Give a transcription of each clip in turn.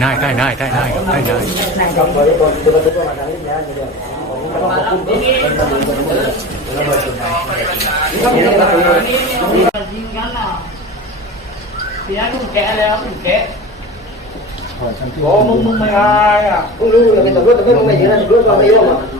ได้ได้ได้ได้ได้ได้ได้โอ้มึงมึงไม่อายอะมึงรู้เลยเป็นตำรวจแต่ไ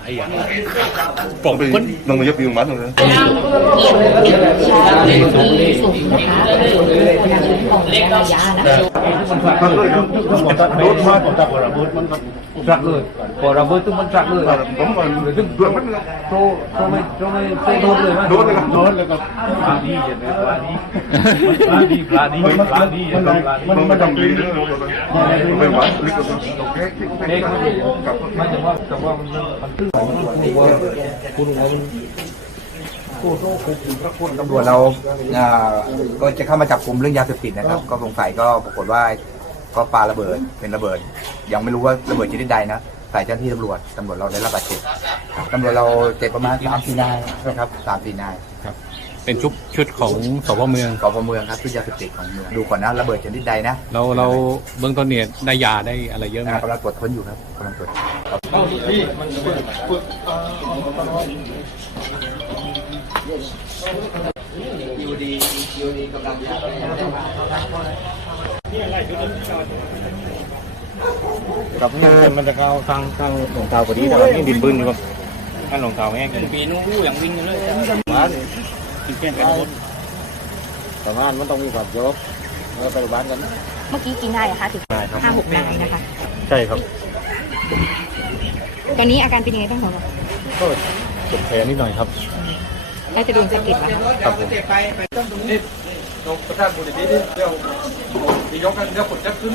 งไม่ยืนนะตำรวจก็ไม่ยอมอะแล้วมึงยืนแล้วพี่ว่าแกเนี่ยอะมึงยืนขึ้นมาไอ้ยังปองคน nông nghiệp dùng bán rồi รถมาผมจับระเบิดมันจักเลยพอระเบิดตึ้งมันจักเลยผมก่อนตึ้งเรื่องมันโตโตไม่โตไม่โตโดนเลยมั้ยโดนเลยครับโดนเลยครับปลาดีอย่างนี้ ปลาดีปลาดีปลาดีปลาดีมันมันมันต้องดีไม่หวานลึกก็ต้องแค่เด็กกับมันจะว่าแต่ว่ามันมันตื้อมันว่าคุณว่ามันตำรวจเราอ่าก็จะเข้ามาจับกลุ่มเรื่องยาเสพติดนะครับ ก็สงสัยก็ปรากฏว่าก็ปาระเบิดเป็นระเบิด ยังไม่รู้ว่าระเบิดชนิดใดนะใส่เจ้าหน้าที่ตำรวจตำรวจเราได้รับบาดเจ็บตำรวจเราเจ็บประมาณสามสี่นายนะครับสามสี่นาย เป็นชุดชุดของสพเมืองสพเมืองครับชุดยาเสพติดของเมืองดูก่อนนะระเบิดชนิดใดนะเราเราเบื้องต้นเนี่ยได้ยาได้อะไรเยอะไหมอ่ากำลังตรวจค้นอยู่ครับกำลังตรวจกับเงินมันจะเข้าทางทางหลวงเท้าพอดีแต่ว่านี่ดินบึ้นอยู่ครับถ้าหลวงเท้าแห้งปีนู้อย่างวิ่งกันเลยบ้าน กินแก้มกันหมดแต่บ้านมันต้องมีความยกแล้วไปบ้านกันเมื่อกี้กินได้เหรอคะถึงได้ครับห้าหกนายนะคะ ใช่ครับ ตอนนี้อาการเป็นยังไงบ้างคะก็เจ็บแผลนิดหน่อยครับได้จะโดนสะเก็ดไหมคะครับผมประธานบุตรดีเดี๋ยวดียกกันเดี๋ยวผลจะขึ้น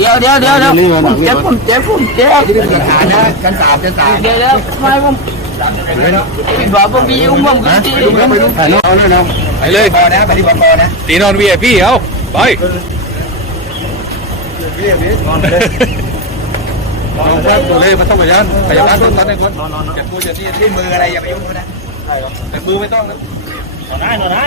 งดุกองพี่ไม่ได้ระเบิดเดี๋ยวเดี๋ยวเดี๋ยวเดี๋ยวผมเจ็บผมเจ็บผมเจ็บที่เป็นหลักฐานนะชั้นสามชั้นสามเดี๋ยวเดี๋ยวไม่ผมพี่บอกผมพี่อุ้มผมพี่ตีผมไปเลยไปปอนะไปที่ปอนะตีนอนวีไอพีเอาไปลองครับตัวเล่มาต้องพยานพยานต้นตันในคนจะตัวจะที่ที่มืออะไรอย่าไปยุ่งเขานะแต่มือไม่ต้องนะได้หน่อยได้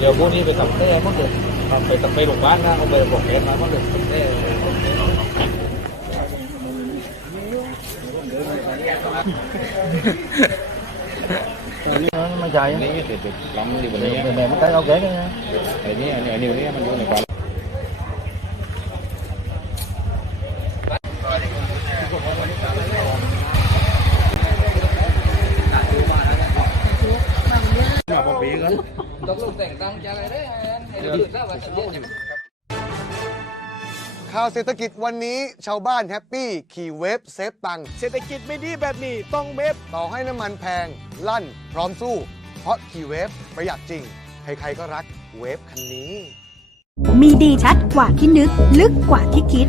เดี๋ยวพวกนี้ไปตับแต้หมดเลยไปตับไปโรงพยาบาลนะเอาไปบอกแกมาหมดเลยตับแต้ไม่ใช่นี่ติดติดล้ำอยู่บนนี้แม่มันใกล้เอาแกกันนะไอ้นี่ไอ้นี่นิ้วนี่มันอยู่ในความ ตกลงแต่งตั้งจะอะไรได้เดี๋ยวถ้าว่าจะเย็นข่าวเศรษฐกิจวันนี้ชาวบ้านแฮปปี้ขี่เวฟเซฟตังค์เศรษฐกิจไม่ดีแบบนี้ต้องเวฟต่อให้น้ำมันแพง ลั่น พร้อมสู้ เพราะขี่เวฟประหยัดจริง ใครๆก็รักเวฟคันนี้ มีดีชัดกว่าที่นึก ลึกกว่าที่คิด